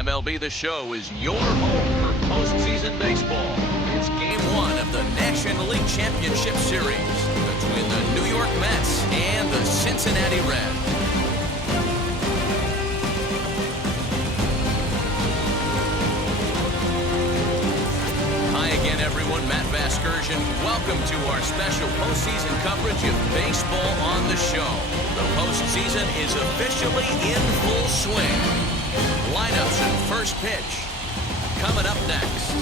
MLB The Show is your home for postseason baseball. It's Game 1 of the National League Championship Series between the New York Mets and the Cincinnati Reds. Hi again, everyone. Matt Vasgersian. Welcome to our special postseason coverage of baseball on the show. The postseason is officially in full swing. Lineups and first pitch coming up next.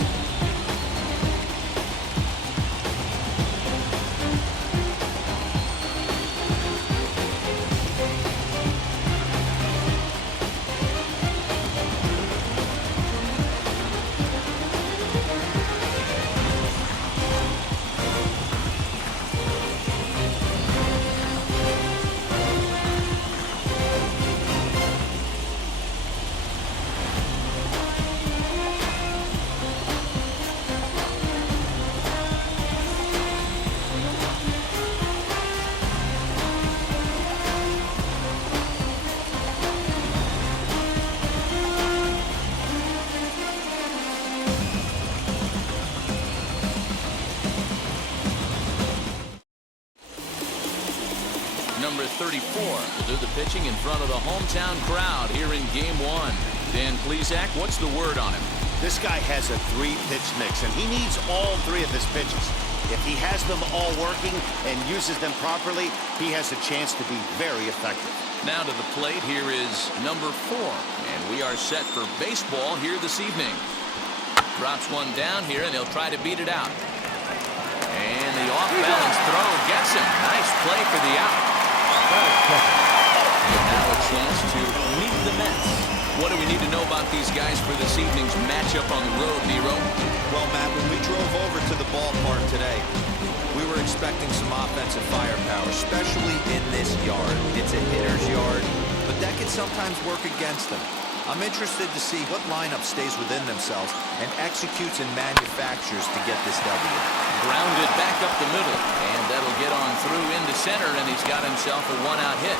Number 34 will do the pitching in front of the hometown crowd here in Game 1. Dan Plesac, what's the word on him? This guy has a three-pitch mix, and he needs all three of his pitches. If he has them all working and uses them properly, he has a chance to be very effective. Now to the plate, here is number 4, and we are set for baseball here this evening. Drops one down here, and he'll try to beat it out. And the off-balance throw gets him. Nice play for the out. And now a chance to meet the Mets. What do we need to know about these guys for this evening's matchup on the road, Nero? Well, Matt, when we drove over to the ballpark today, we were expecting some offensive firepower, especially in this yard. It's a hitter's yard, but that can sometimes work against them. I'm interested to see what lineup stays within themselves and executes and manufactures to get this W. Grounded back up the middle, and that'll get on through into center, and he's got himself a one-out hit.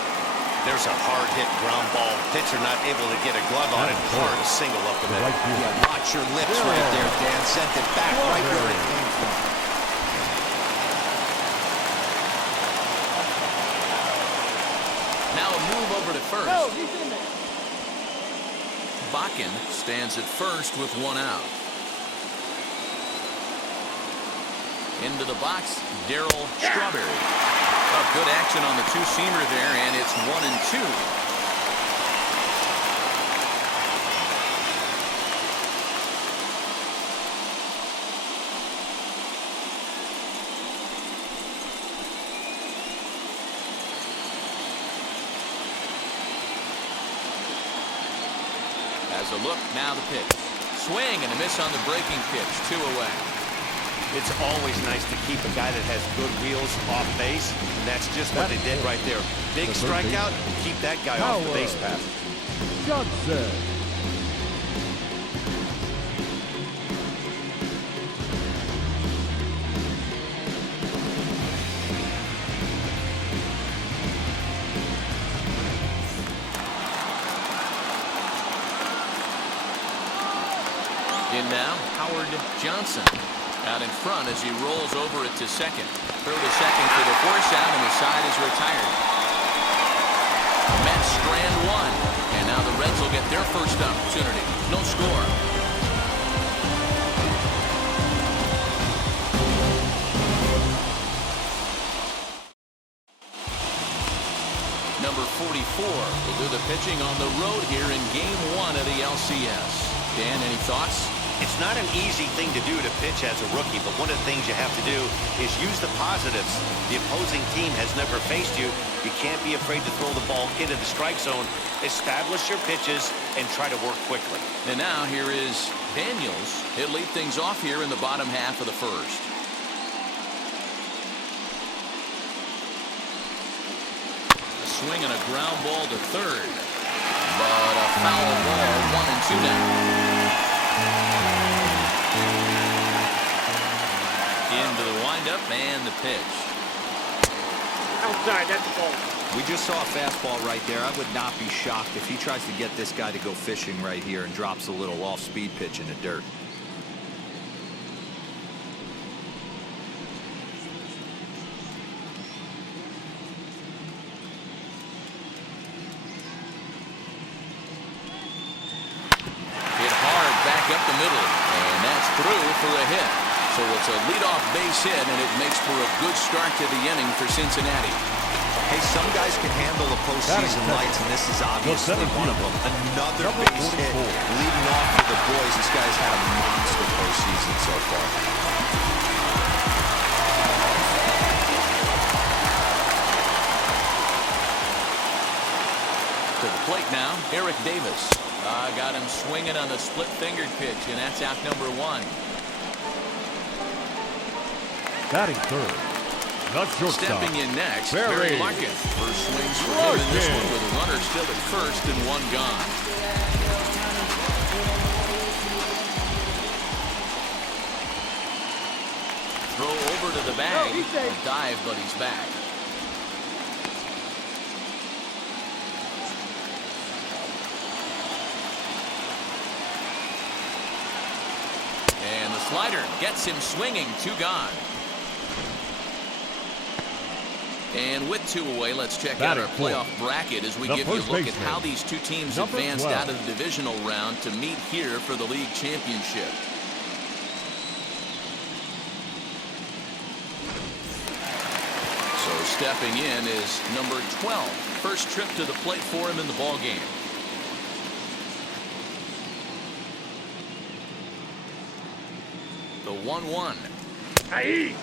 There's a hard-hit ground ball. Pitcher not able to get a glove on it. Hard single up the middle. Yeah, watch your lips right there, Dan. Sent it back right where it came from. Now a move over to first. Bakken stands at first with one out. Into the box, Darryl Strawberry. Oh, good action on the two-seamer there, and it's 1-2. As a look, now the pitch. Swing and a miss on the breaking pitch, 2 away. It's always nice to keep a guy that has good wheels off base, and that's just what they did right there. Big strikeout, keep that guy off the base path. Johnson. In now, Howard Johnson. Out in front as he rolls over it to second. Throw to second for the force out, and the side is retired. Mets strand one. And now the Reds will get their first opportunity. No score. Number 44 will do the pitching on the road here in Game 1 of the LCS. Dan, any thoughts? It's not an easy thing to do to pitch as a rookie, but one of the things you have to do is use the positives. The opposing team has never faced you. You can't be afraid to throw the ball into the strike zone. Establish your pitches and try to work quickly. And now here is Daniels. He'll lead things off here in the bottom half of the first. A swing and a ground ball to third. But a foul ball, 1-2 now. Into the windup and the pitch. Outside, that's a ball. We just saw a fastball right there. I would not be shocked if he tries to get this guy to go fishing right here and drops a little off-speed pitch in the dirt. Hit hard back up the middle, and that's through for a hit. So it's a leadoff base hit, and it makes for a good start to the inning for Cincinnati. Hey, some guys can handle the postseason lights, and this is obviously one of them. Another base hit leading off for the boys. This guy's had a monster postseason so far. To the plate now, Eric Davis. Got him swinging on the split-fingered pitch, and that's out number 1. Batting third. Not shortstop. Stepping in next, Barry Barry Larkin. First swings for him in this one with a runner still at first and 1 gone. Throw over to the bag. A dive, but he's back. And the slider gets him swinging. 2 gone. And with 2 away, let's check out our playoff bracket as we give you a look at how these 2 teams advanced out of the divisional round to meet here for the league championship. So stepping in is number 12. First trip to the plate for him in the ball game. The 1-1. Hey.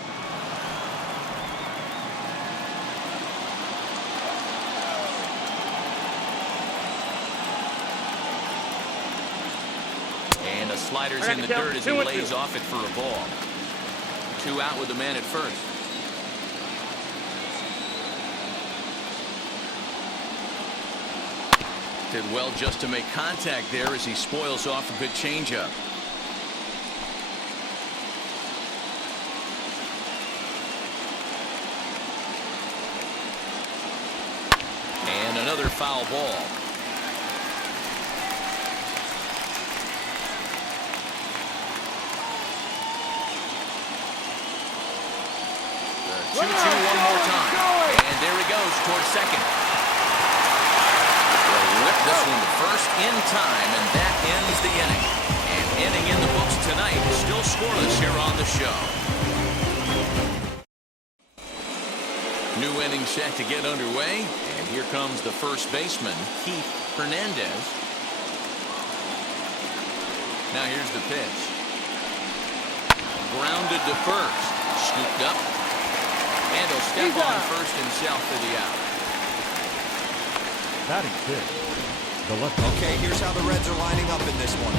And the slider's in the dirt as he lays off it for a ball. 2 out with the man at first. Did well just to make contact there as he spoils off a good changeup. And another foul ball. The 2-2 one more time. And there he goes towards second. They'll whip this one to first in time, and that ends the inning. And inning in the books tonight, still scoreless here on the show. New inning set to get underway, and here comes the first baseman, Keith Hernandez. Now here's the pitch. Grounded to first, scooped up, and he'll step on first himself for the out. Batting fifth. The left. Okay, here's how the Reds are lining up in this one.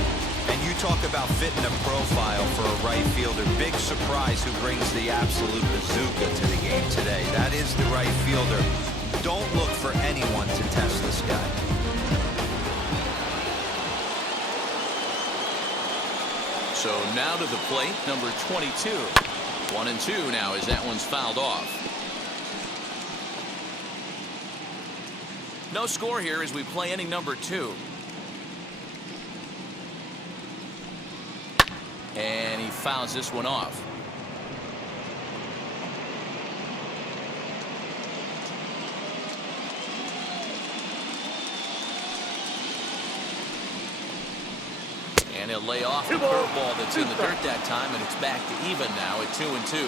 And you talk about fitting a profile for a right fielder. Big surprise who brings the absolute bazooka to the game today. That is the right fielder. Don't look for anyone to test this guy. So now to the plate, number 22. 1-2 now as that one's fouled off. No score here as we play inning number 2. And he fouls this one off. And he'll lay off the curveball that's in the dirt that time, and it's back to even now at 2-2.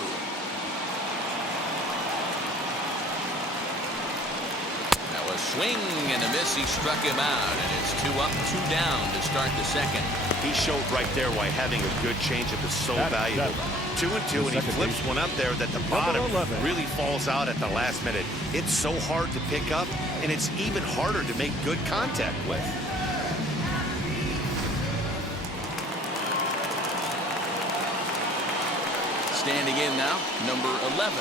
Now a swing and a miss. He struck him out, and it's 2 up, 2 down to start the second. He showed right there why having a good changeup is so valuable. 2-2, and he flips one up there that the bottom really falls out at the last minute. It's so hard to pick up, and it's even harder to make good contact with. Standing in now, number 11.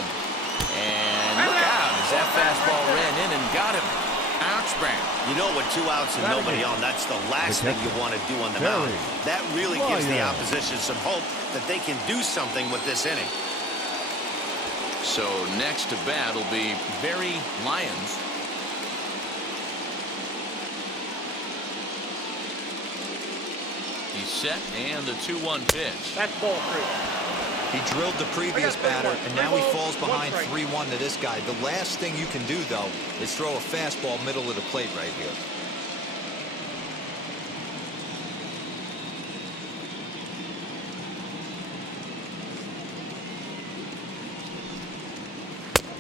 And look out as that fastball ran in and got him. Outspan. You know, with 2 outs and nobody on, that's the last thing you want to do on the mound. That really gives the opposition some hope that they can do something with this inning. So next to bat will be Barry Lyons. set, and the 2-1 pitch. That's ball 3. He drilled the previous batter, and now he falls behind 3-1 to this guy. The last thing you can do, though, is throw a fastball middle of the plate right here.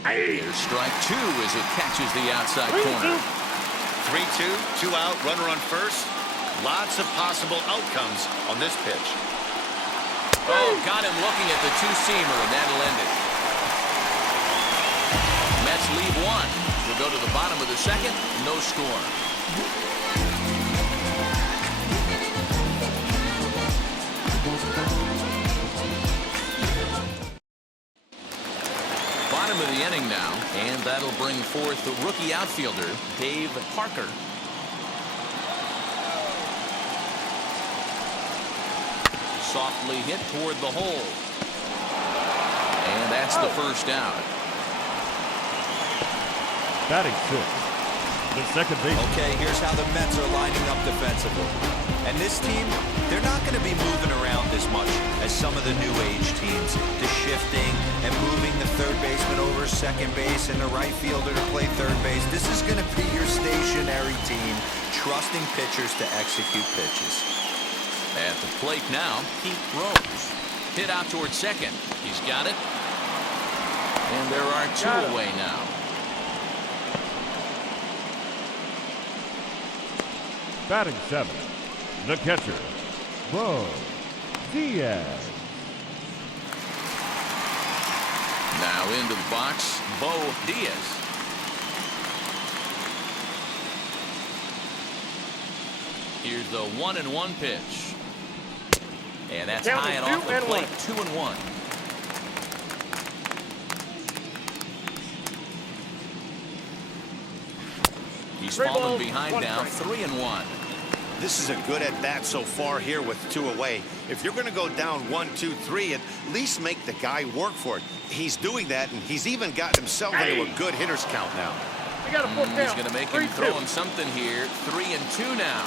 Here's strike 2 as it catches the outside corner. 3-2, 2 out, runner on first. Lots of possible outcomes on this pitch. Oh, got him looking at the two-seamer, and that'll end it. Mets lead 1. We'll go to the bottom of the second. No score. Bottom of the inning now, and that'll bring forth the rookie outfielder, Dave Parker. Softly hit toward the hole. And that's the first out. Batting 6. The second base. Okay, here's how the Mets are lining up defensively. And this team, they're not going to be moving around as much as some of the new age teams. The shifting and moving the third baseman over second base and the right fielder to play third base. This is going to be your stationary team, trusting pitchers to execute pitches. At the plate now, Pete Rose. Hit out toward second. He's got it. And there are 2 away now. Batting 7. The catcher, Bo Diaz. Now into the box, Bo Diaz. Here's the 1-1 pitch. And that's high and off the plate, 2-1. He's fallen behind now, 3-1. This is a good at-bat so far here with 2 away. If you're going to go down 1-2-3, at least make the guy work for it. He's doing that, and he's even got himself into a good hitter's count now. He's going to make him throw him something here. 3-2 now.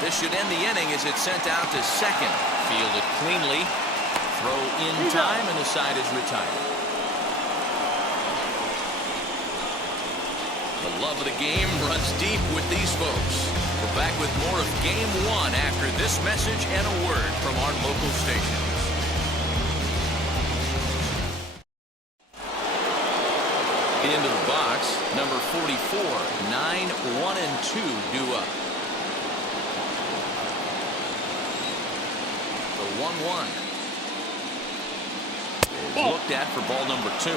This should end the inning as it's sent out to second. Fielded cleanly. Throw in time, and the side is retired. The love of the game runs deep with these folks. We're back with more of Game 1 after this message and a word from our local stations. Into the box, number 44, 9-1-2 due up. The 1-1 is looked at for ball number 2.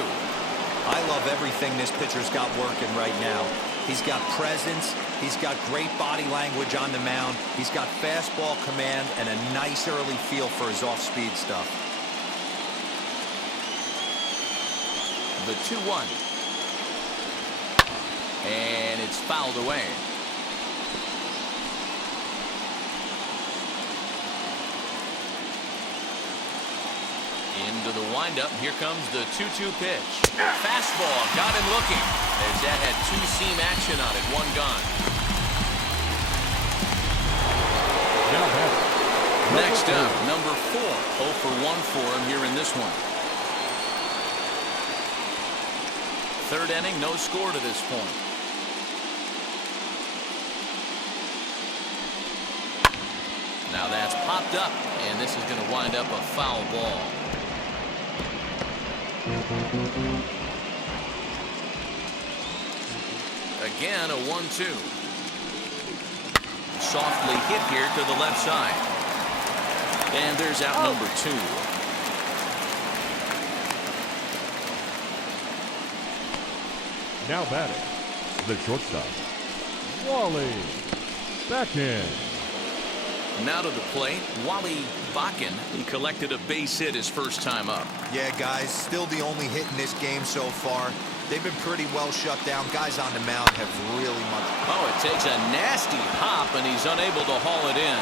I love everything this pitcher's got working right now. He's got presence. He's got great body language on the mound. He's got fastball command and a nice early feel for his off-speed stuff. The 2-1. And it's fouled away. Into the windup. Here comes the 2-2 pitch. Fastball. Got him looking. As that had 2-seam action on it. 1 gone. Next up, number 4. 0 for 1 for him here in this one. Third inning, no score to this point. Now that's popped up, and this is going to wind up a foul ball. Again, a 1-2. Softly hit here to the left side. And there's out number 2. Now batting, the shortstop, Wally Bakken. Now to the plate, Wally Bakken. He collected a base hit his first time up. Yeah, guys, still the only hit in this game so far. They've been pretty well shut down. Guys on the mound have really much. Oh, it takes a nasty hop, and he's unable to haul it in.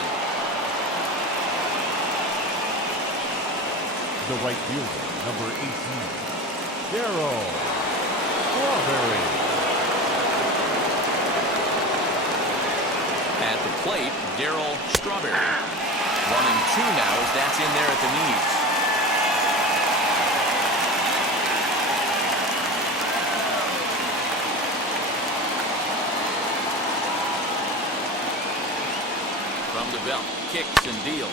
The right fielder, number 18, Darryl Strawberry. At the plate, Strawberry. 1-2 now as that's in there at the knees. From the belt, kicks and deals.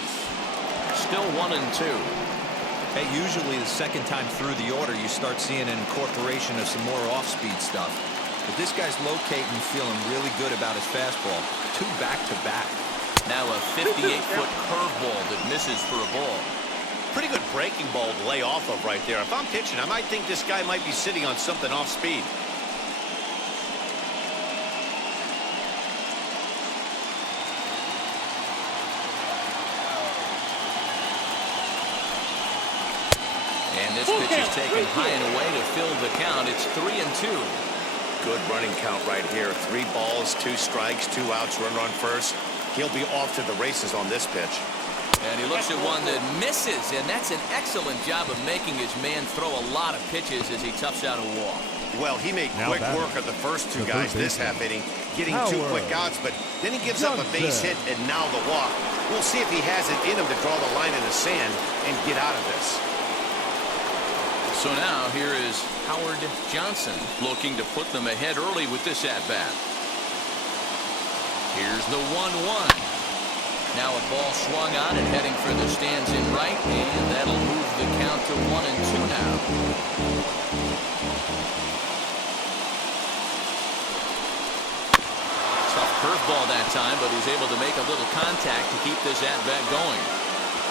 Still 1-2. Hey, usually the second time through the order, you start seeing an incorporation of some more off-speed stuff. But this guy's locating, feeling really good about his fastball. 2 back-to-back. Now a 58-foot curveball that misses for a ball. Pretty good breaking ball to lay off of right there. If I'm pitching, I might think this guy might be sitting on something off speed. And this pitch is taken high and away to fill the count. It's 3-2. Good running count right here. 3 balls, 2 strikes, 2 outs, runner on first. He'll be off to the races on this pitch. And he looks at one that misses, and that's an excellent job of making his man throw a lot of pitches as he toughs out a walk. Well, he made quick work of the first 2 guys this half inning, getting 2 quick outs, but then he gives up a base hit and now the walk. We'll see if he has it in him to draw the line in the sand and get out of this. So now here is Howard Johnson looking to put them ahead early with this at-bat. Here's the 1-1. Now a ball swung on and heading for the stands in right, and that'll move the count to 1-2 now. Tough curveball that time, but he's able to make a little contact to keep this at-bat going.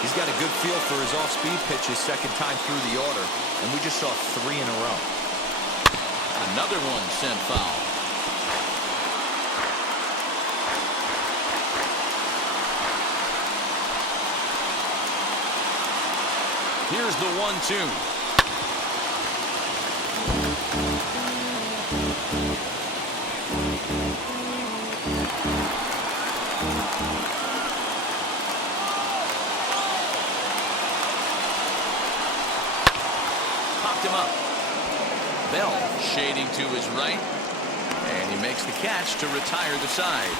He's got a good feel for his off-speed pitches second time through the order, and we just saw 3 in a row. Another one sent foul. Here's the 1-2. Popped him up. Bell shading to his right, and he makes the catch to retire the side.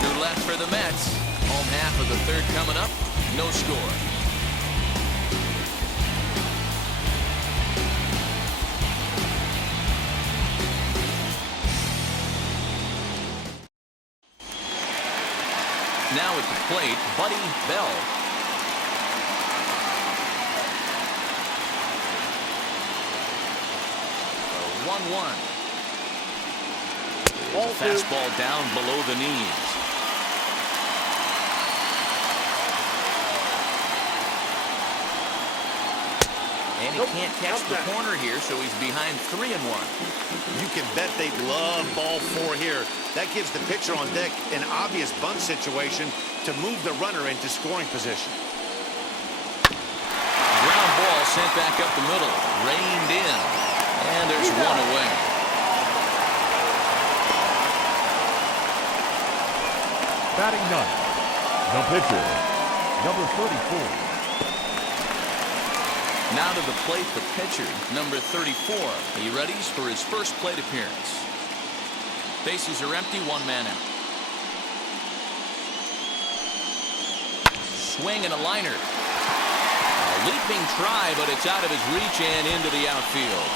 2 left for the Mets. Home half of the 3rd coming up. No score. Now at the plate, Buddy Bell. A 1-1. Fastball down below the knees. And he can't catch the corner here, so he's behind 3-1. You can bet they'd love ball 4 here. That gives the pitcher on deck an obvious bunt situation to move the runner into scoring position. Ground ball sent back up the middle, reined in, and there's 1 away. Batting 9th, the pitcher, number 34. Now to the plate, the pitcher, number 34. He readies for his first plate appearance. Bases are empty, 1 man out. Swing and a liner. A leaping try, but it's out of his reach and into the outfield.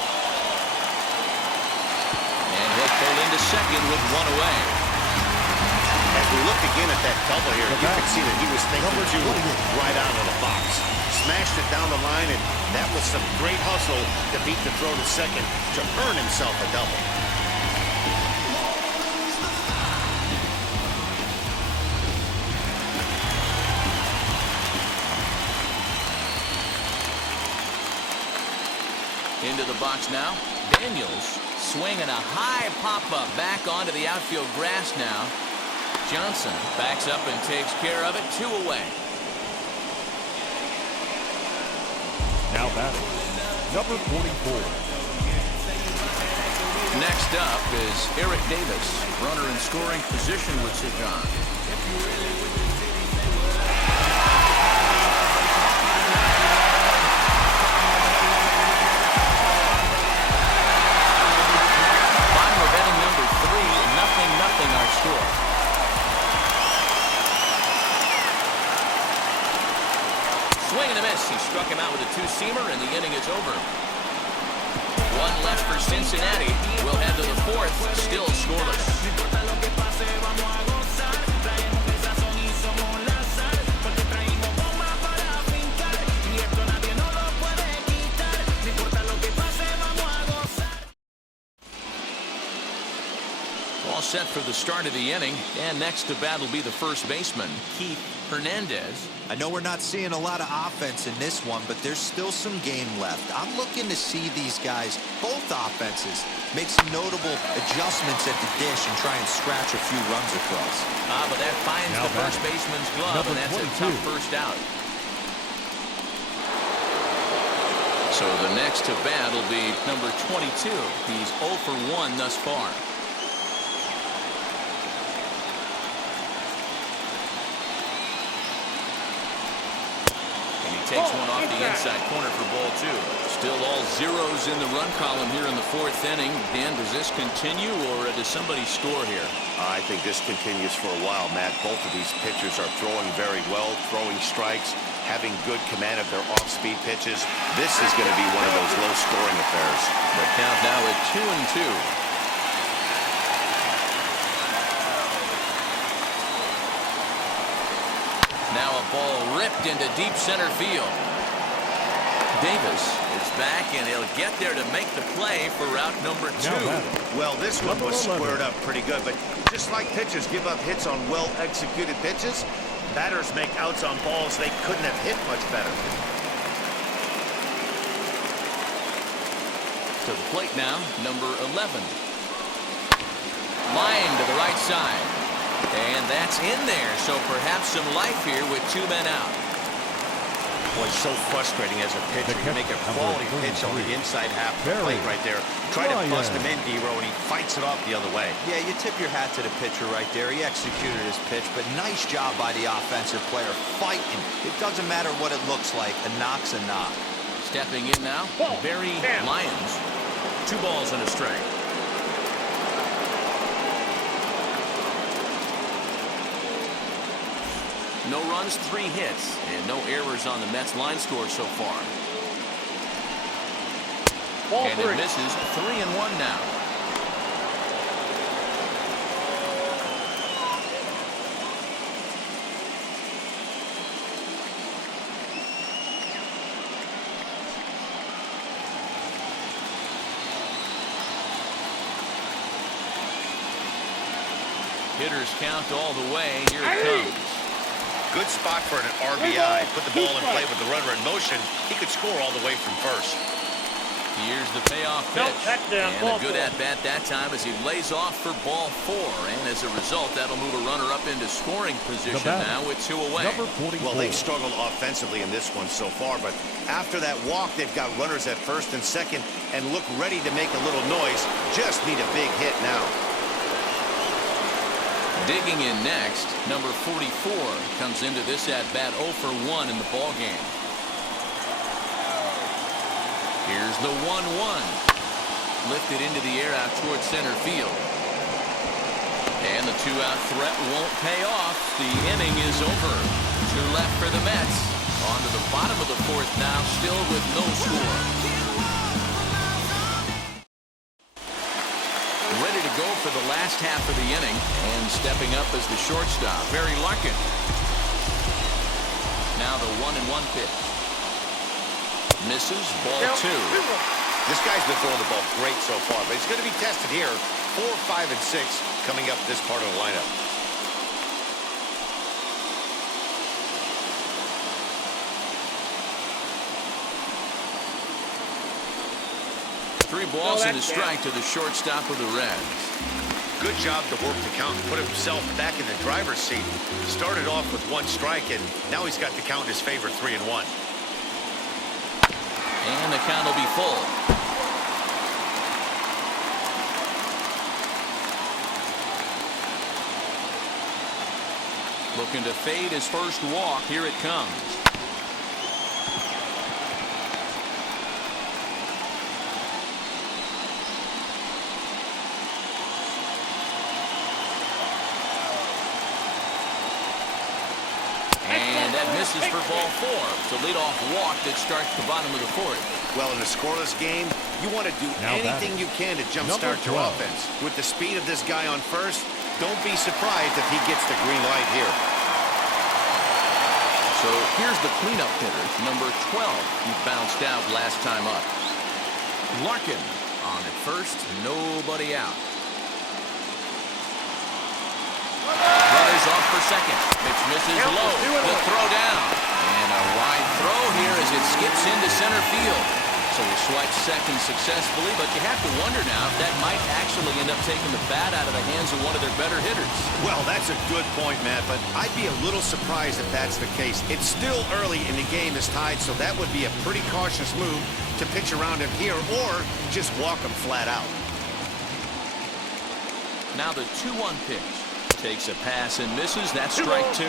And he'll pull into second with 1 away. As we look again at that double here, you can see that he was thinking too right out of the box. Smashed it down the line, and that was some great hustle to beat the throw to second to earn himself a double. Into the box now. Daniels swinging a high pop-up back onto the outfield grass now. Johnson backs up and takes care of it. 2 away. Now batting, number 44. Next up is Eric Davis, runner in scoring position with Sajan. Bottom of inning number 3, 0-0 our score. struck him out with a two-seamer, and the inning is over. One left for Cincinnati. We'll head to the fourth, still scoreless. All set for the start of the inning, and next to bat will be the first baseman, Keith Hernandez. I know we're not seeing a lot of offense in this one, but there's still some game left. I'm looking to see these guys, both offenses, make some notable adjustments at the dish and try and scratch a few runs across. But that finds Now the first baseman's glove, and that's 22. a tough first out. So the next to bat will be number 22. He's 0 for 1 thus far. Takes one off the inside corner for ball two. Still all zeros in the run column here in the fourth inning. Dan, does this continue, or does somebody score here? I think this continues for a while, Matt. Both of these pitchers are throwing very well, throwing strikes, having good command of their off-speed pitches. This is going to be one of those low-scoring affairs. The count now at 2-2. Now a ball ripped into deep center field. Davis is back, and he'll get there to make the play for route number 2. Well, this one was squared up pretty good, but just like pitchers give up hits on well-executed pitches, batters make outs on balls they couldn't have hit much better. To the plate now, number 11. Line to the right side. And that's in there, so perhaps some life here with 2 men out. Boy, so frustrating as a pitcher. You make a quality pitch on the inside half of the plate right there. Try to bust him in, D-Row, and he fights it off the other way. Yeah, you tip your hat to the pitcher right there. He executed his pitch, but nice job by the offensive player fighting. It doesn't matter what it looks like. A knock's a knock. Stepping in now, Barry Lyons. 2 balls and a strike. No runs, 3 hits, and no errors on the Mets line score so far. And it misses. 3-1 now. Hitters count all the way. Here it comes. Good spot for an RBI. Put the ball in play with the runner in motion. He could score all the way from first. Here's the payoff pitch. And a good at-bat that time as he lays off for ball 4. And as a result, that'll move a runner up into scoring position now with 2 away. Well, they've struggled offensively in this one so far, but after that walk, they've got runners at first and second and look ready to make a little noise. Just need a big hit now. Digging in next, number 44 comes into this at-bat 0 for 1 in the ballgame. Here's the 1-1. Lifted into the air out towards center field. And the 2-out threat won't pay off. The inning is over. 2 left for the Mets. On to the bottom of the fourth now, still with no score. Ready to go for the last half of the inning, and stepping up as the shortstop, Barry Larkin. Now the 1-1 pitch. Misses, ball 2. This guy's been throwing the ball great so far, but he's going to be tested here. 4, 5, and 6 coming up this part of the lineup. Three balls and a strike to the shortstop of the Reds. Good job to work the count and put himself back in the driver's seat. Started off with 1 strike, and now he's got the count in his favor, 3-1. And the count will be full. Looking to fade his first walk. Here it comes. That misses for ball 4. It's a leadoff walk that starts the bottom of the 4th. Well, in a scoreless game, you want to do anything you can to jumpstart your offense. With the speed of this guy on first, don't be surprised if he gets the green light here. So here's the cleanup hitter, number 12. He bounced out last time up. Larkin on at first, nobody out. Runners off for second. Pitch misses low. The throw down. And a wide throw here as it skips into center field. So he swipes second successfully, but you have to wonder now if that might actually end up taking the bat out of the hands of one of their better hitters. Well, that's a good point, Matt, but I'd be a little surprised if that's the case. It's still early and the game is tied, so that would be a pretty cautious move to pitch around him here or just walk him flat out. Now the 2-1 pitch. Takes a pass and misses. That's strike 2.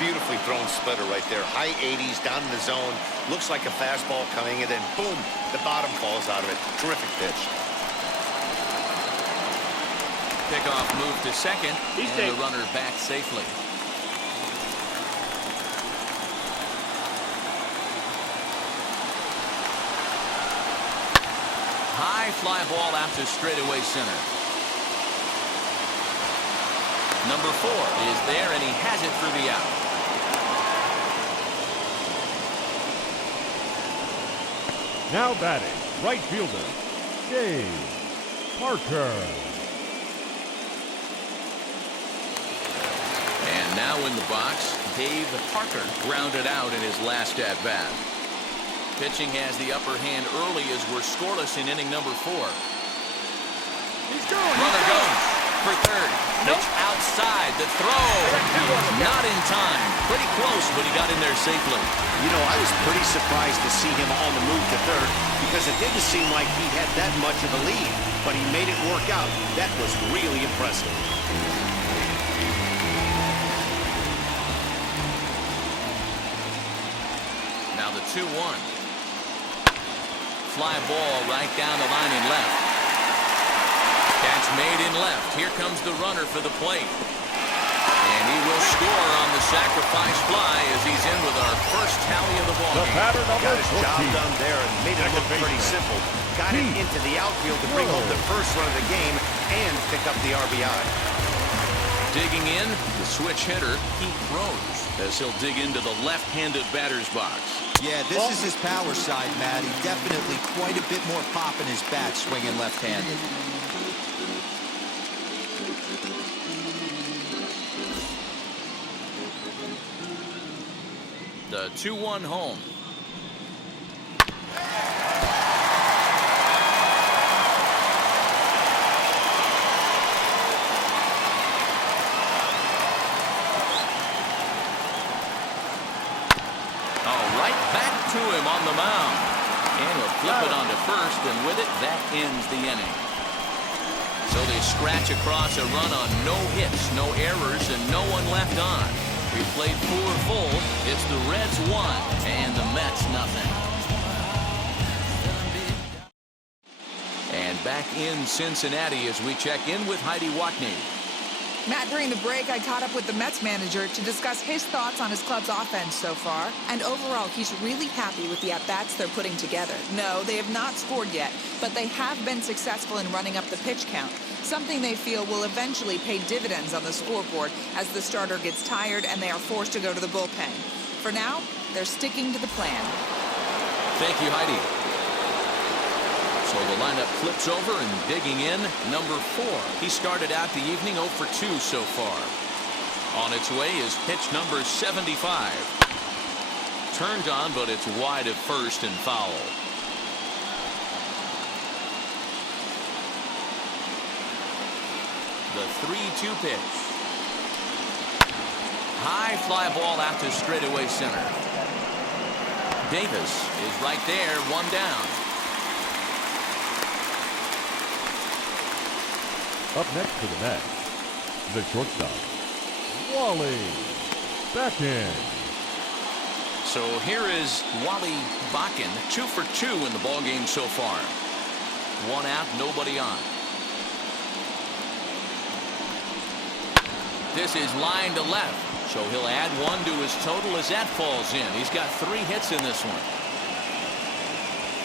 Beautifully thrown splitter right there. High 80s down in the zone. Looks like a fastball coming, and then boom, the bottom falls out of it. Terrific pitch. Pickoff move to second, and the runner back safely. High fly ball out to straightaway center. Number 4 is there, and he has it for the out. Now batting, right fielder, Dave Parker. And now in the box, Dave Parker grounded out in his last at-bat. Pitching has the upper hand early as we're scoreless in inning number 4. He's going. Runner goes for third. Pitch outside. The throw. Not in time. Pretty close, but he got in there safely. You know, I was pretty surprised to see him on the move to third because it didn't seem like he had that much of a lead, but he made it work out. That was really impressive. Now the 2-1. Fly ball right down the line in left. Catch made in left. Here comes the runner for the plate. And he will score on the sacrifice fly as he's in with our first tally of the ball The game. batter number Got his job 14. done there and made it look pretty simple. Got it into the outfield to bring home the first run of the game and pick up the RBI. Digging in, the switch hitter, Pete Rose, as he'll dig into the left-handed batter's box. Yeah, this is his power side, Matty. Definitely quite a bit more pop in his bat swinging left-handed. The 2-1 home. Right back to him on the mound. And he'll flip it onto first, and with it, that ends the inning. So they scratch across a run on no hits, no errors, and no one left on. We played 4 full. It's the Reds 1 and the Mets nothing. And back in Cincinnati as we check in with Heidi Watney. Matt, during the break, I caught up with the Mets manager to discuss his thoughts on his club's offense so far. And overall, he's really happy with the at-bats they're putting together. No, they have not scored yet, but they have been successful in running up the pitch count, something they feel will eventually pay dividends on the scoreboard as the starter gets tired and they are forced to go to the bullpen. For now, they're sticking to the plan. Thank you, Heidi. So the lineup flips over and digging in, number 4. He started out the evening 0 for 2 so far. On its way is pitch number 75. Turned on, but it's wide at first and foul. The 3-2 pitch. High fly ball out to straightaway center. Davis is right there, 1 down. Up next for the Mets, the shortstop, Wally Bakken. So here is Wally Bakken, 2 for 2 in the ballgame so far. 1 out, nobody on. This is line to left. So he'll add one to his total as that falls in. He's got 3 hits in this one.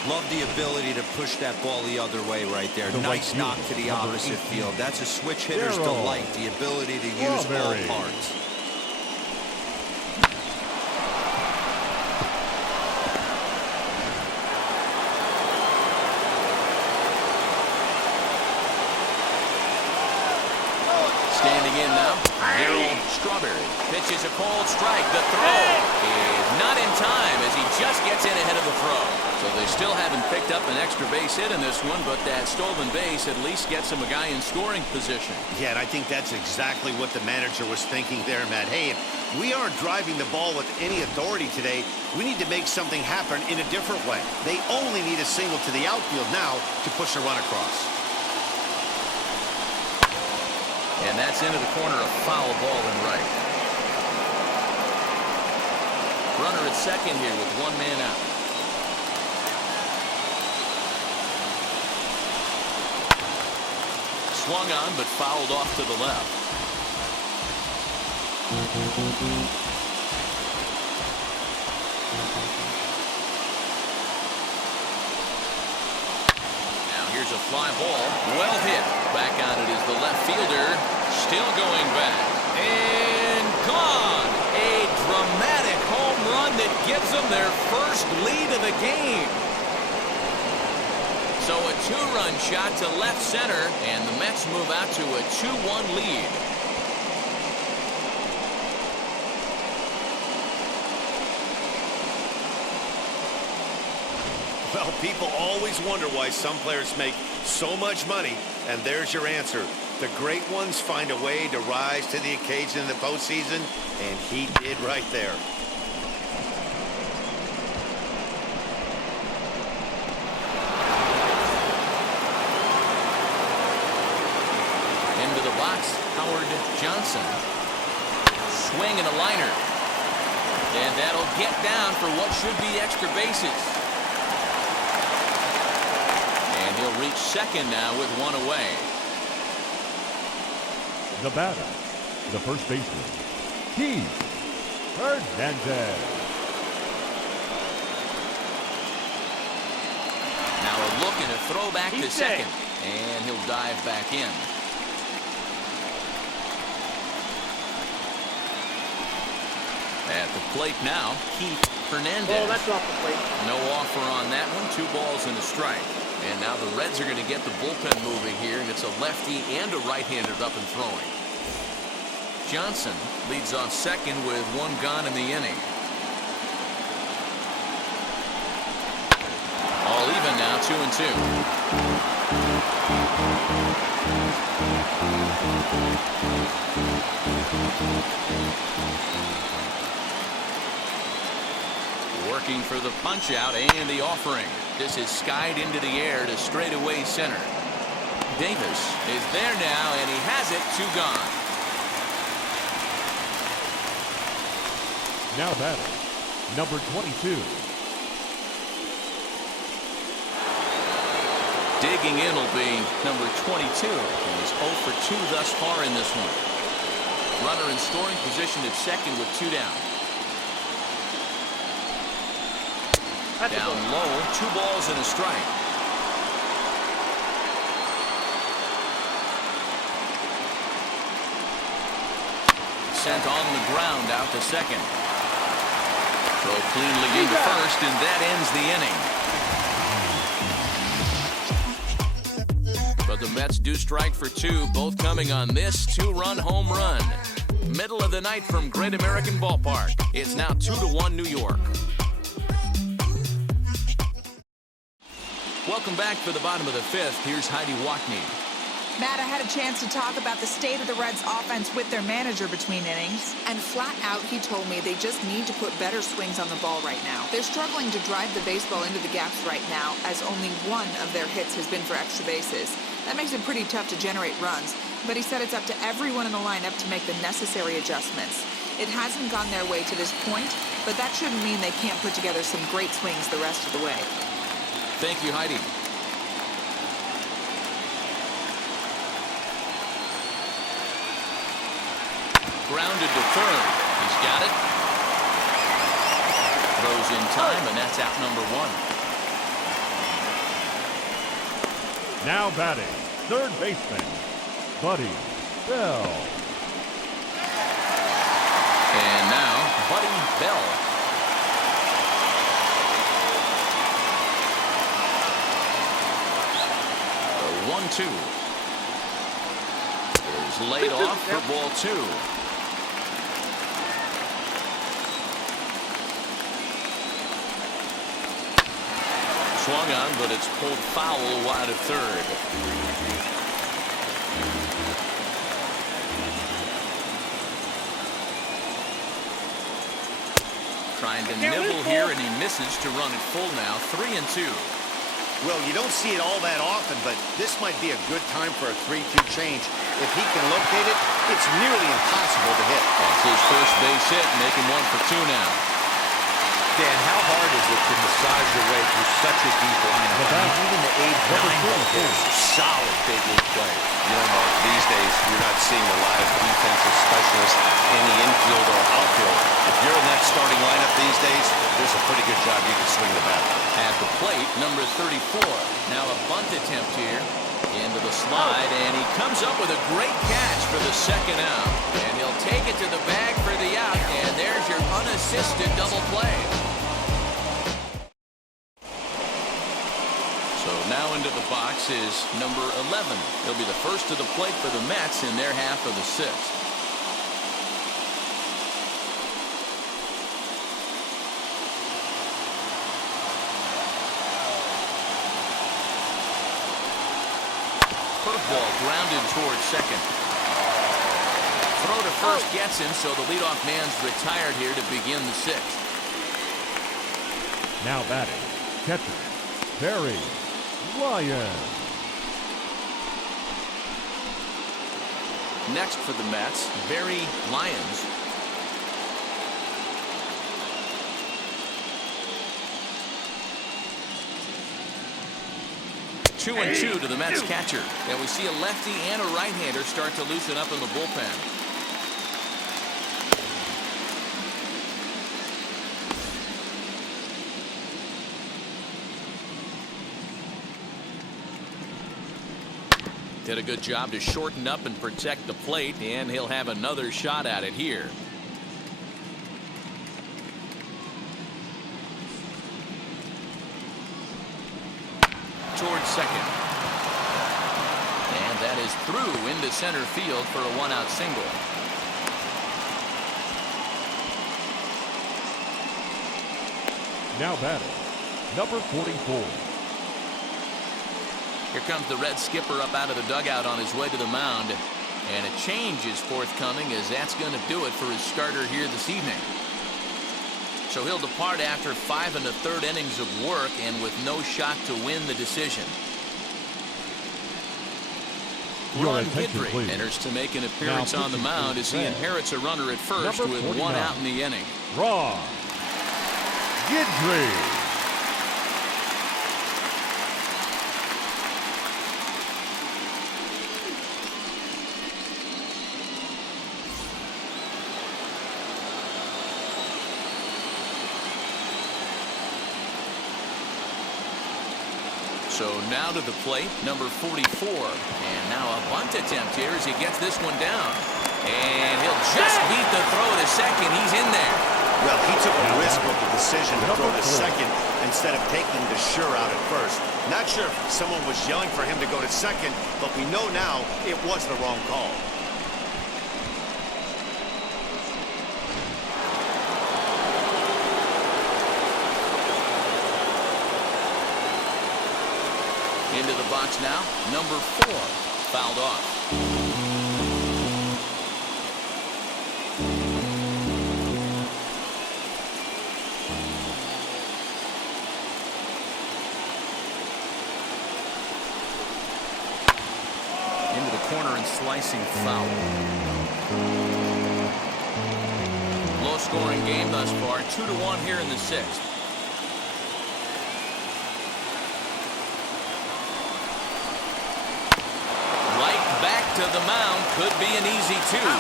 Love the ability to push that ball the other way right there. Nice knock to the opposite field. That's a switch hitter's delight, the ability to use all parts. Standing in now, Strawberry pitches a cold strike. The throw is not in time as he just gets in ahead of the throw. So they still haven't picked up an extra base hit in this one, but that stolen base at least gets him a guy in scoring position. Yeah, and I think that's exactly what the manager was thinking there, Matt. Hey, if we aren't driving the ball with any authority today, we need to make something happen in a different way. They only need a single to the outfield now to push a run across. And that's into the corner, a foul ball in right. Runner at second here with 1 man out. Swung on, but fouled off to the left. Now here's a fly ball. Well hit. Back on it is the left fielder. Still going back. And gone. A dramatic home run that gives them their first lead of the game. So a 2-run shot to left center, and the Mets move out to a 2-1 lead. Well, people always wonder why some players make so much money, and there's your answer. The great ones find a way to rise to the occasion in the postseason, and he did right there. Into the box, Howard Johnson. Swing and a liner. And that'll get down for what should be extra bases. And he'll reach second now with 1 away. The batter, the first baseman, Keith Hernandez. Now a look and a throw back to second. And he'll dive back in. At the plate now, Keith Hernandez. Oh, that's off the plate. No offer on that one. 2 balls and a strike. And now the Reds are going to get the bullpen moving here, and it's a lefty and a right-hander up and throwing. Johnson leads off second with 1 gone in the inning. All even now, 2-2. Working for the punch-out and the offering. This is skied into the air to straightaway center. Davis is there now, and he has it. 2 gone. Now batter, number 22. Digging in will be number 22. He's 0 for 2 thus far in this one. Runner in scoring position at second with 2 down. Down low, 2 balls and a strike. Sent on the ground out to second. Throw cleanly into first, and that ends the inning. But the Mets do strike for 2, both coming on this 2-run home run. Middle of the night from Great American Ballpark. It's now 2-1 New York. Welcome back for the bottom of the 5th. Here's Heidi Wackney. Matt, I had a chance to talk about the state of the Reds' offense with their manager between innings, and flat out he told me they just need to put better swings on the ball right now. They're struggling to drive the baseball into the gaps right now, as only 1 of their hits has been for extra bases. That makes it pretty tough to generate runs, but he said it's up to everyone in the lineup to make the necessary adjustments. It hasn't gone their way to this point, but that shouldn't mean they can't put together some great swings the rest of the way. Thank you, Heidi. Grounded to third. He's got it. Throws in time, and that's out number one. Now batting, third baseman, Buddy Bell. And now, Buddy Bell. The 1-2 is laid off for ball two. Swung on, but it's pulled foul wide of third. Trying to nibble here, and he misses to run it full now. 3-2. Well, you don't see it all that often, but this might be a good time for a 3-2 change. If he can locate it, it's nearly impossible to hit. That's his first base hit, making one for two now. Dan, how hard is it to massage your way through such a deep lineup? I mean, even the age 9 players are solid big league players. You know, Mark, these days you're not seeing a lot of defensive specialists in the infield or outfield. If you're in that starting lineup these days, there's a pretty good job you can swing the bat. At the plate, number 34. Now a bunt attempt here. Into the slide, and he comes up with a great catch for the second out. And he'll take it to the bag for the out, and there's your unassisted double play. So now into the box is number 11. He'll be the first to the plate for the Mets in their half of the sixth. Curveball grounded towards second. Throw to first gets him, so the leadoff man's retired here to begin the sixth. Now batting, catcher, Barry Lyons. Next for the Mets, Barry Lyons. Two and two to the Mets catcher. And we see a lefty and a right-hander start to loosen up in the bullpen. Did a good job to shorten up and protect the plate, and he'll have another shot at it here. Towards second. And that is through into center field for a one-out single. Now batting, number 44. Here comes the Red skipper up out of the dugout on his way to the mound. And a change is forthcoming, as that's going to do it for his starter here this evening. So he'll depart after 5 1/3 innings of work and with no shot to win the decision. Ron Guidry enters to make an appearance on the mound as he inherits a runner at first with one out in the inning. Ron Guidry. So now to the plate, number 44. And now a bunt attempt here as he gets this one down. And he'll just beat the throw to second. He's in there. Well, he took a risk with the decision to throw to second instead of taking the sure out at first. Not sure if someone was yelling for him to go to second, but we know now it was the wrong call. Into the box now, number 4, fouled off. Into the corner and slicing foul. Low-scoring game thus far, 2-1 here in the sixth. Back to the mound could be an easy two.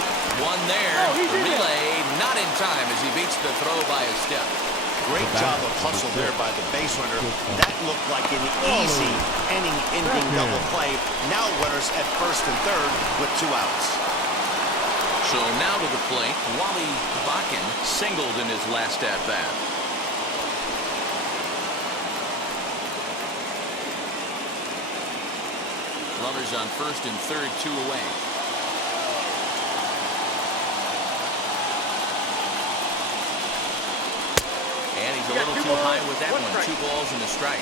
One there. The relay not in time as he beats the throw by a step. Great job of hustle there by the base runner. That looked like an easy inning-ending double play. Now runners at first and third with 2 outs. So now to the plate, Wally Bakken singled in his last at-bat. Runners on first and third, 2 away. And he's a little too high with that one. 2 balls and a strike.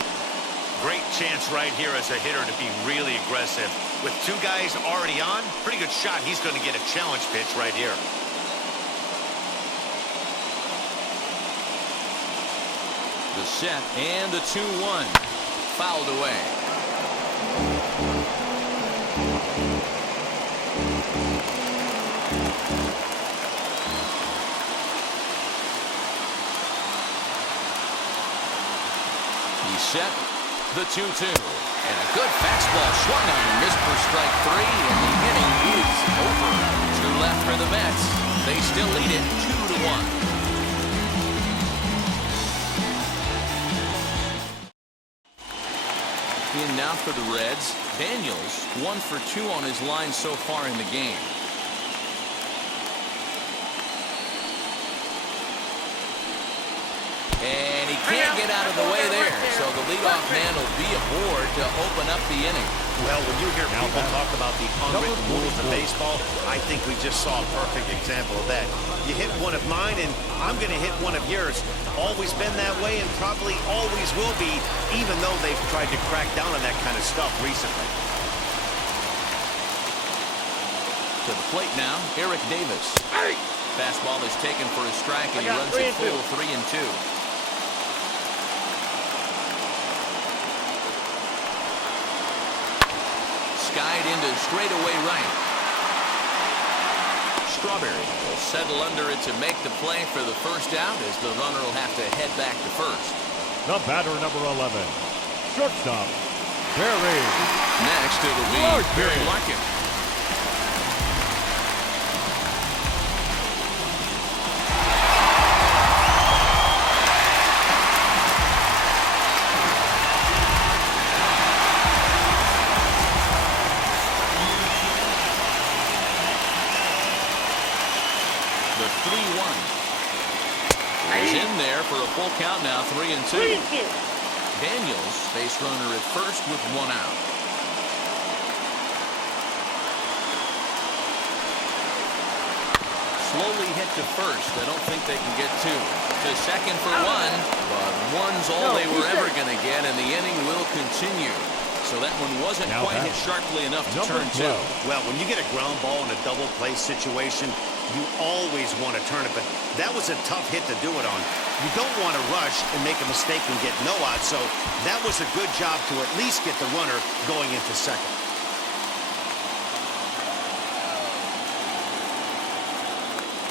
Great chance right here as a hitter to be really aggressive. With 2 guys already on, pretty good shot. He's going to get a challenge pitch right here. The set and the 2-1. Fouled away. Set the 2-2 and a good fastball swung on, missed for strike 3, and the inning is over. 2 left for the Mets. They still lead it 2-1. In now for the Reds, Daniels 1 for 2 on his line so far in the game. And he can't get out of the way there, so the leadoff man will be aboard to open up the inning. Well, when you hear people talk about the unwritten rules of baseball, I think we just saw a perfect example of that. You hit one of mine, and I'm going to hit one of yours. Always been that way and probably always will be, even though they've tried to crack down on that kind of stuff recently. To the plate now, Eric Davis. Fastball is taken for a strike, and he runs it full 3-2. Skied into straightaway right. Strawberry will settle under it to make the play for the first out as the runner will have to head back to first. The batter, number 11, shortstop, Barry. Next, it'll be Barry Larkin. The 3-1 is in there for a full count now, 3-2. Daniels, base runner at first with 1 out. Slowly hit to first. I don't think they can get 2. To second for 1, but 1's all they were ever going to get, and the inning will continue. So that one wasn't quite hit sharply enough to turn 2. Well, when you get a ground ball in a double play situation, you always want to turn it, but that was a tough hit to do it on. You don't want to rush and make a mistake and get no out, so that was a good job to at least get the runner going into second.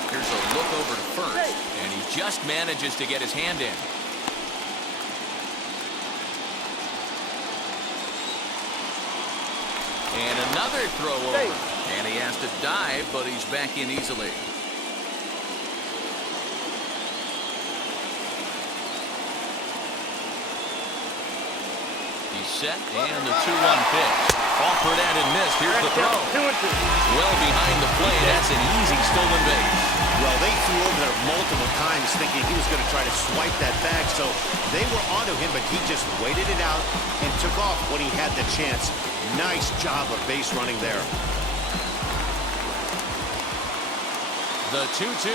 Here's a look over to first, and he just manages to get his hand in. And another throw over. And he has to dive, but he's back in easily. He's set, and the 2-1 pitch. Offered at and missed. Here's the throw. Well behind the plate. That's an easy stolen base. Well, they threw over there multiple times thinking he was going to try to swipe that bag, so they were onto him, but he just waited it out and took off when he had the chance. Nice job of base running there. The 2-2.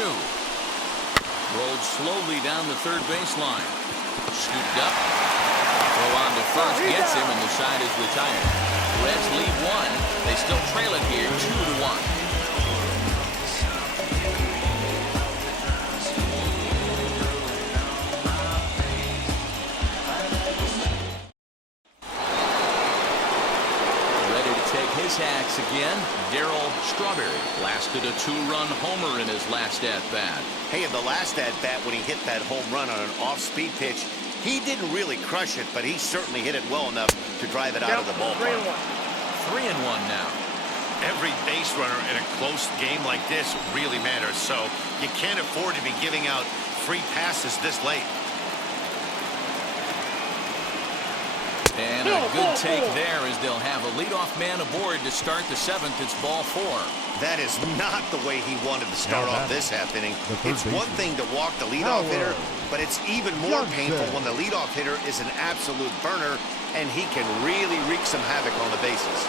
Rolled slowly down the third baseline. Scooped up. Throw on to first gets him, and the side is retired. Reds lead 1. They still trail it here 2-1. His hacks again. Darryl Strawberry blasted a 2-run homer in his last at-bat. Hey, in the last at-bat when he hit that home run on an off-speed pitch, he didn't really crush it, but he certainly hit it well enough to drive it out of the ballpark. 3-1 now. Every base runner in a close game like this really matters, so you can't afford to be giving out free passes this late. And a good take there as they'll have a leadoff man aboard to start the 7th. It's ball 4. That is not the way he wanted to start off this half inning. It's one thing to walk the leadoff hitter, but it's even more painful when the leadoff hitter is an absolute burner, and he can really wreak some havoc on the bases.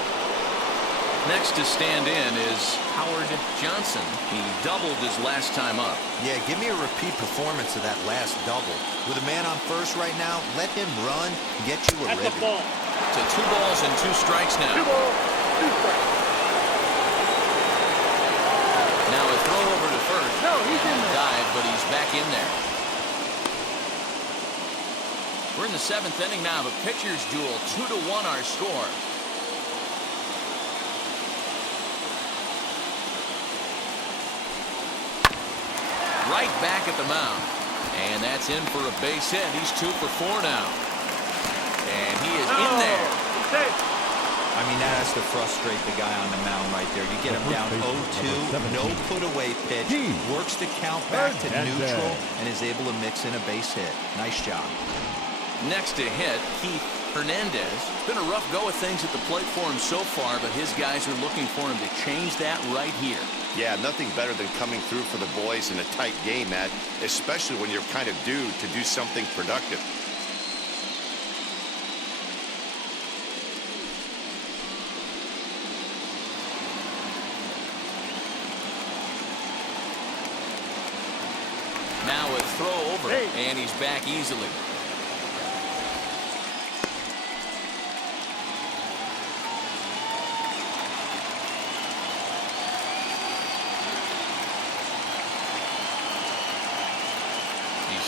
Next to stand in is Howard Johnson. He doubled his last time up. Yeah, give me a repeat performance of that last double. With a man on first right now, let him run and get you a ribby. To 2 balls and 2 strikes now. 2 balls, 2 strikes. Now a throw over to first. No, he's in there. Dive, but he's back in there. We're in the 7th inning now. The pitcher's duel, 2-1 our score. Right back at the mound. And that's in for a base hit. He's 2 for 4 now. And he is in there. I mean, that has to frustrate the guy on the mound right there. You get him down 0-2, no put-away pitch, works the count back to neutral, and is able to mix in a base hit. Nice job. Next to hit, Keith Hernandez. It's been a rough go of things at the plate for him so far, but his guys are looking for him to change that right here. Yeah, nothing better than coming through for the boys in a tight game, Matt, especially when you're kind of due to do something productive. Now a throw over, and he's back easily.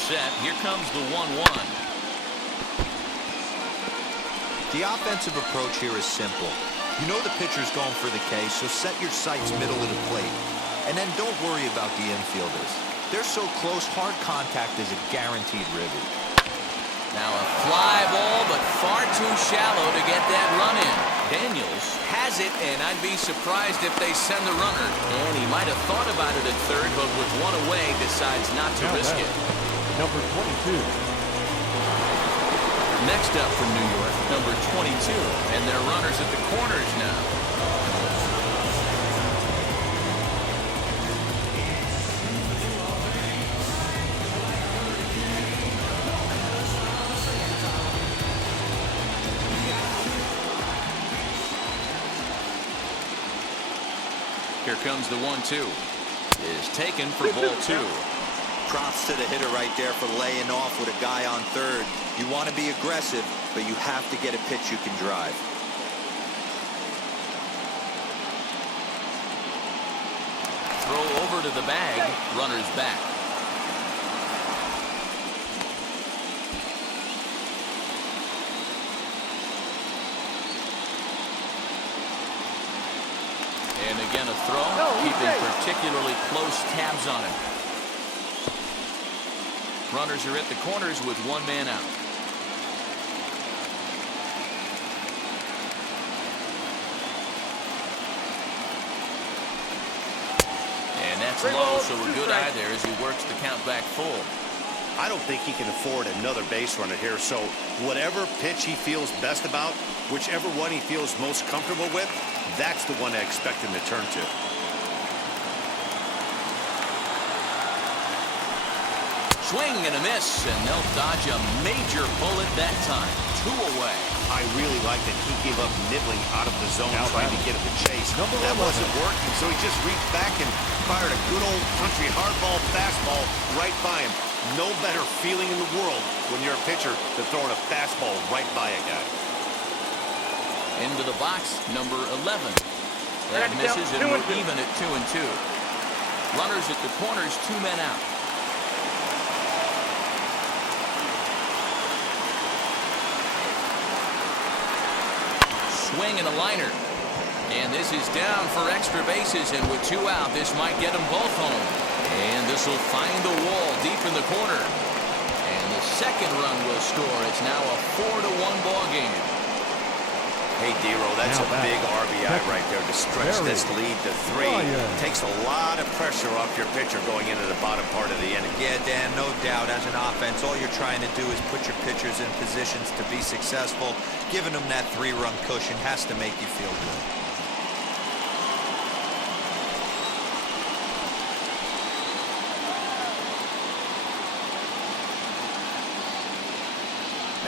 Set. Here comes the 1-1. The offensive approach here is simple. You know the pitcher's going for the K, so set your sights middle of the plate. And then don't worry about the infielders. They're so close, hard contact is a guaranteed ribby. Now a fly ball, but far too shallow to get that run in. Daniels has it, and I'd be surprised if they send the runner. And he might have thought about it at third, but with 1 away, decides not to risk it. Number 22. Next up from New York, number 22, and their runners at the corners now. Here comes the 1-2. Is taken for ball 2. Props to the hitter right there for laying off with a guy on third. You want to be aggressive, but you have to get a pitch you can drive. Throw over to the bag. Runner's back. And again a throw, keeping particularly close tabs on him. Runners are at the corners with 1 man out. And that's low, so a good eye there as he works the count back full. I don't think he can afford another base runner here, so whatever pitch he feels best about, whichever one he feels most comfortable with, that's the one I expect him to turn to. Swing and a miss, and they'll dodge a major bullet that time. 2 away. I really like that he gave up nibbling out of the zone trying to get at the chase. That wasn't working, so he just reached back and fired a good old country hardball fastball right by him. No better feeling in the world when you're a pitcher than throwing a fastball right by a guy. Into the box, number 11. That misses, and we're even at 2-2. Runners at the corners, 2 men out. Swing and a liner. And this is down for extra bases, and with 2 out, this might get them both home. And this will find the wall deep in the corner. And the second run will score. It's now a 4-1 ball game. Hey, Dero, that's a big RBI right there to stretch this lead to 3. Takes a lot of pressure off your pitcher going into the bottom part of the inning. Yeah, Dan, no doubt. As an offense, all you're trying to do is put your pitchers in positions to be successful. Giving them that 3-run cushion has to make you feel good.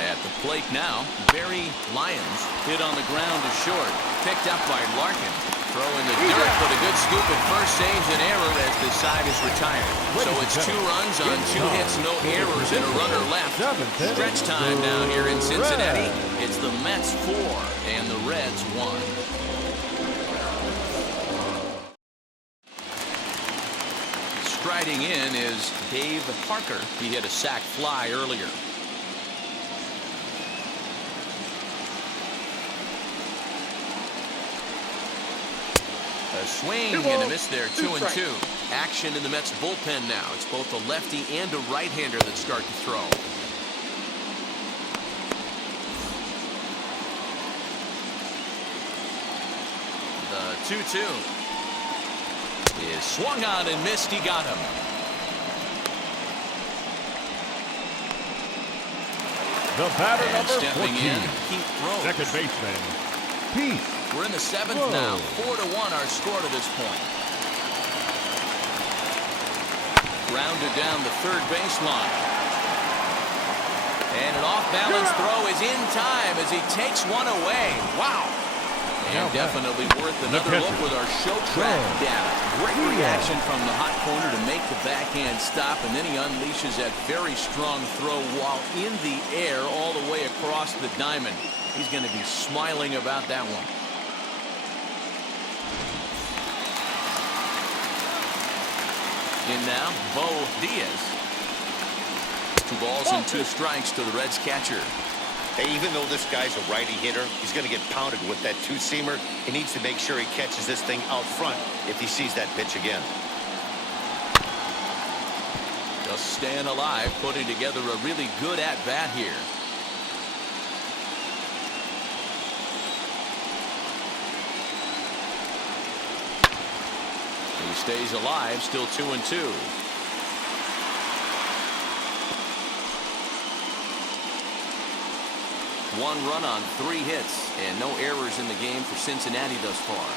At the plate now, Barry Lyons hit on the ground to short. Picked up by Larkin. Throw in the dirt, but a good scoop at first saves an error as the side is retired. So it's 2 runs on 2 hits, no errors, and a runner left. Stretch time now here in Cincinnati. It's the Mets 4 and the Reds 1. Striding in is Dave Parker. He hit a sac fly earlier. A swing and a miss there, 2-2. Action in the Mets bullpen now. It's both a lefty and a right-hander that start to throw. The 2-2 is swung on and missed. He got him. The batter And number stepping 14. in, Pete Rose. Second baseman, Pete. We're in the 7th now. 4-1 our score to this point. Grounded down the third baseline. And an off-balance throw is in time as he takes one away. Wow. And definitely worth another look with our show track data. Great reaction from the hot corner to make the backhand stop, and then he unleashes that very strong throw while in the air all the way across the diamond. He's going to be smiling about that one. In now, Bo Diaz. 2 balls and 2 strikes to the Reds catcher. Hey, even though this guy's a righty hitter, he's going to get pounded with that 2-seamer. He needs to make sure he catches this thing out front if he sees that pitch again. Just staying alive, putting together a really good at-bat here. He stays alive, still 2-2. One run on 3 hits and no errors in the game for Cincinnati thus far.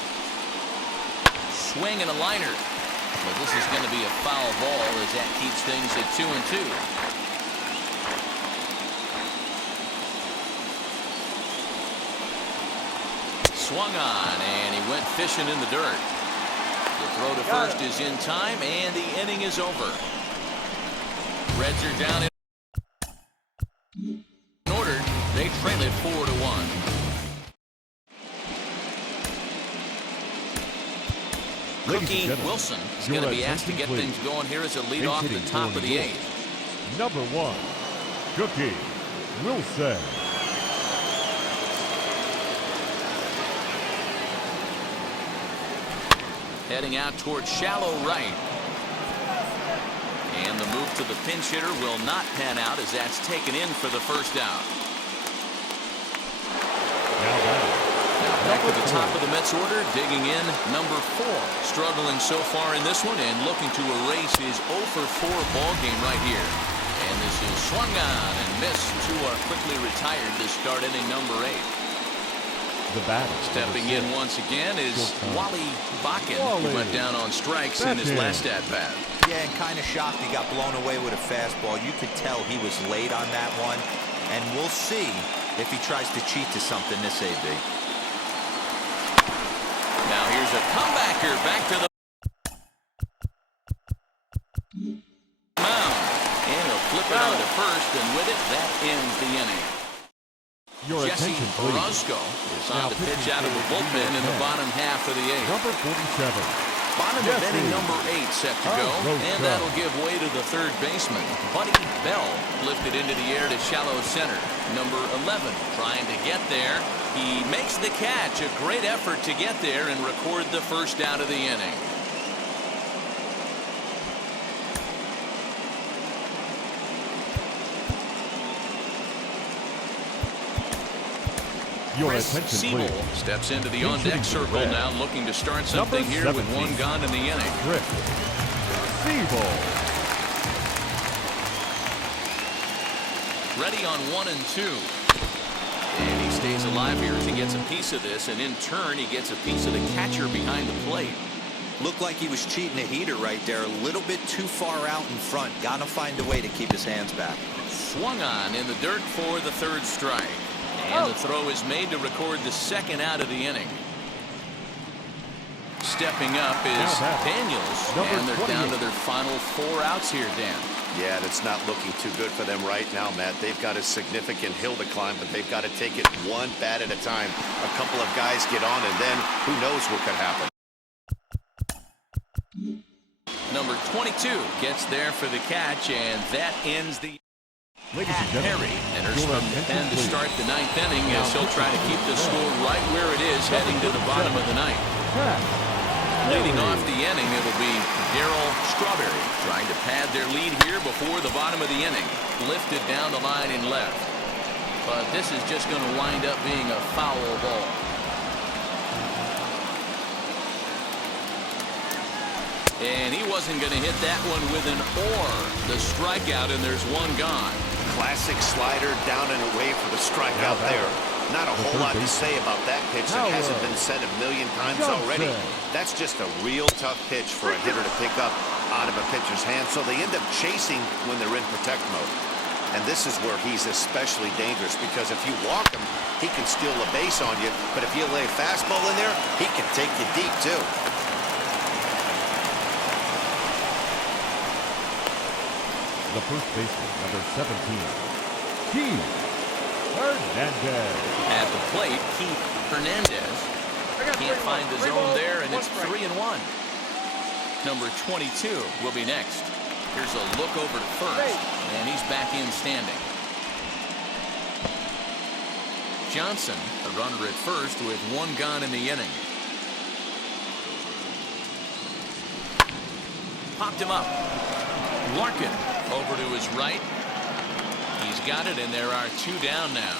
Swing and a liner. But this is going to be a foul ball as that keeps things at 2-2. Swung on and he went fishing in the dirt. The throw to first is in time and the inning is over. Reds are down in order. They trail it 4-1. Cookie Wilson is going to be asked to get things going here as a leadoff at the top of the 8th. Number 1, Cookie Wilson. Heading out towards shallow right. And the move to the pinch hitter will not pan out as that's taken in for the first out. Now back to the top of the Mets order, digging in number 4. Struggling so far in this one and looking to erase his 0-for-4 ball game right here. And this is swung on and missed. 2 are quickly retired to start inning number 8. The batter Stepping in once again is Wally Bakken, who went down on strikes in his last at-bat. Yeah, and kind of shocked he got blown away with a fastball. You could tell he was late on that one. And we'll see if he tries to cheat to something this AB. Now here's a comebacker back to the mound. And he'll flip it on to first, and with it, that ends the inning. Jesse Orozco is on the pitch out of the bullpen in the bottom half of the 8th. Number 47. Bottom of inning number 8 set to go, and that'll give way to the third baseman. Buddy Bell lifted into the air to shallow center. Number 11 trying to get there. He makes the catch. A great effort to get there and record the first out of the inning. Your Chris attention, Siebel please. steps into the Pitching on-deck to circle red. now, looking to start Number something here with 17. one gone in the inning. Chris Siebel. Ready on 1 and 2. And he stays alive here as he gets a piece of this, and in turn he gets a piece of the catcher behind the plate. Looked like he was cheating a heater right there. A little bit too far out in front. Got to find a way to keep his hands back. Swung on in the dirt for the third strike. And the throw is made to record the second out of the inning. Stepping up is Daniels, and they're down to their final 4 outs here, Dan. Yeah, that's not looking too good for them right now, Matt. They've got a significant hill to climb, but they've got to take it one bat at a time. A couple of guys get on, and then who knows what could happen. Number 22 gets there for the catch, and that ends the... Ladies and gentlemen, Harry enters your from the attention, pen to please. start the 9th inning as he'll try to keep the score right where it is heading to the bottom of the 9th. Leading off the inning, it'll be Darryl Strawberry trying to pad their lead here before the bottom of the inning. Lifted down the line in left. But this is just going to wind up being a foul ball. And he wasn't going to hit that one with an or. The strikeout, and there's one gone. Classic slider down and away for the strikeout there. Not a whole lot to say about that pitch that hasn't been said a million times already. That's just a real tough pitch for a hitter to pick up out of a pitcher's hand, so they end up chasing when they're in protect mode. And this is where he's especially dangerous, because if you walk him, he can steal a base on you, but if you lay a fastball in there, he can take you deep too. The first baseman, number 17, Keith Hernandez. At the plate, Keith Hernandez can't find the zone there, and it's 3-1. Number 22 will be next. Here's a look over to first, and he's back in standing. Johnson, a runner at first with one gone in the inning. Popped him up. Larkin over to his right. He's got it, and there are 2 down now.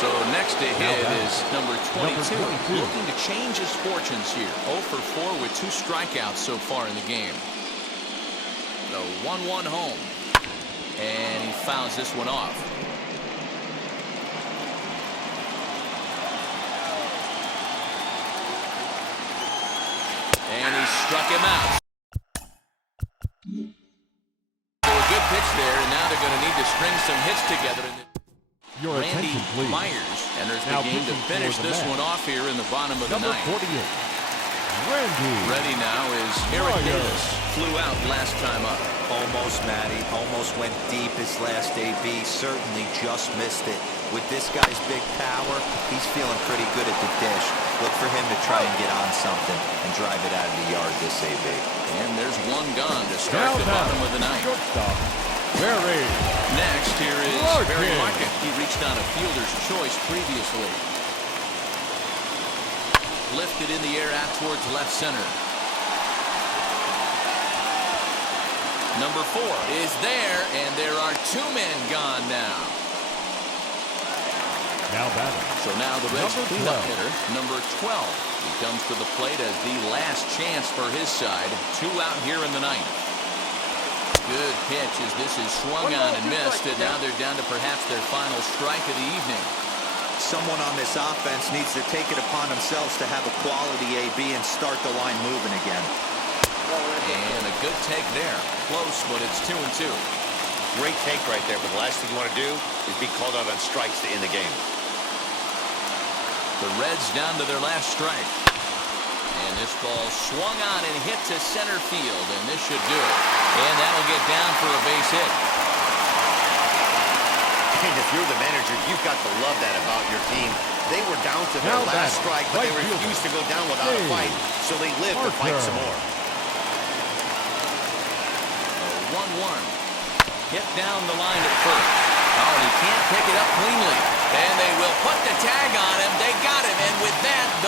So next to hit is number 22, looking to change his fortunes here. 0 for 4 with 2 strikeouts so far in the game. The 1-1 home. And he fouls this one off. And he struck him out. So a good pitch there, and now they're going to need to string some hits together. Your Randy attention, please. Myers enters the Now game to pitching finish for the this Mets. one off here in the bottom of the Number 9th. 48, Randy. Ready now is Eric Myers. Davis. Flew out last time up. Almost, Matty. Almost went deep his last AB. Certainly just missed it. With this guy's big power, he's feeling pretty good at the dish. Look for him to try and get on something and drive it out of the yard this AB. And there's one gone to start the bottom of the 9th. Shortstop, Barry. Next, here is Larkin. Barry Larkin. He reached on a fielder's choice previously. Lifted in the air out towards left center. Number 4 is there, and there are 2 men gone now. Now batting. So now the Reds Number cleanup 12. hitter, number 12. He comes to the plate as the last chance for his side. 2 out here in the 9th. Good pitch as this is swung on and missed, and now they're down to perhaps their final strike of the evening. Someone on this offense needs to take it upon themselves to have a quality AB and start the line moving again. And a good take there. Close, but it's 2-2. Great take right there, but the last thing you want to do is be called out on strikes to end the game. The Reds down to their last strike. And this ball swung on and hit to center field, and this should do it. And that'll get down for a base hit. And if you're the manager, you've got to love that about your team. They were down to their Now last batting, strike, but right they refused to go down without a fight, so they lived to fight some more. 1-1. Hit down the line at first. Oh, and he can't pick it up cleanly. And they will put the tag on him. They got him, and with that, the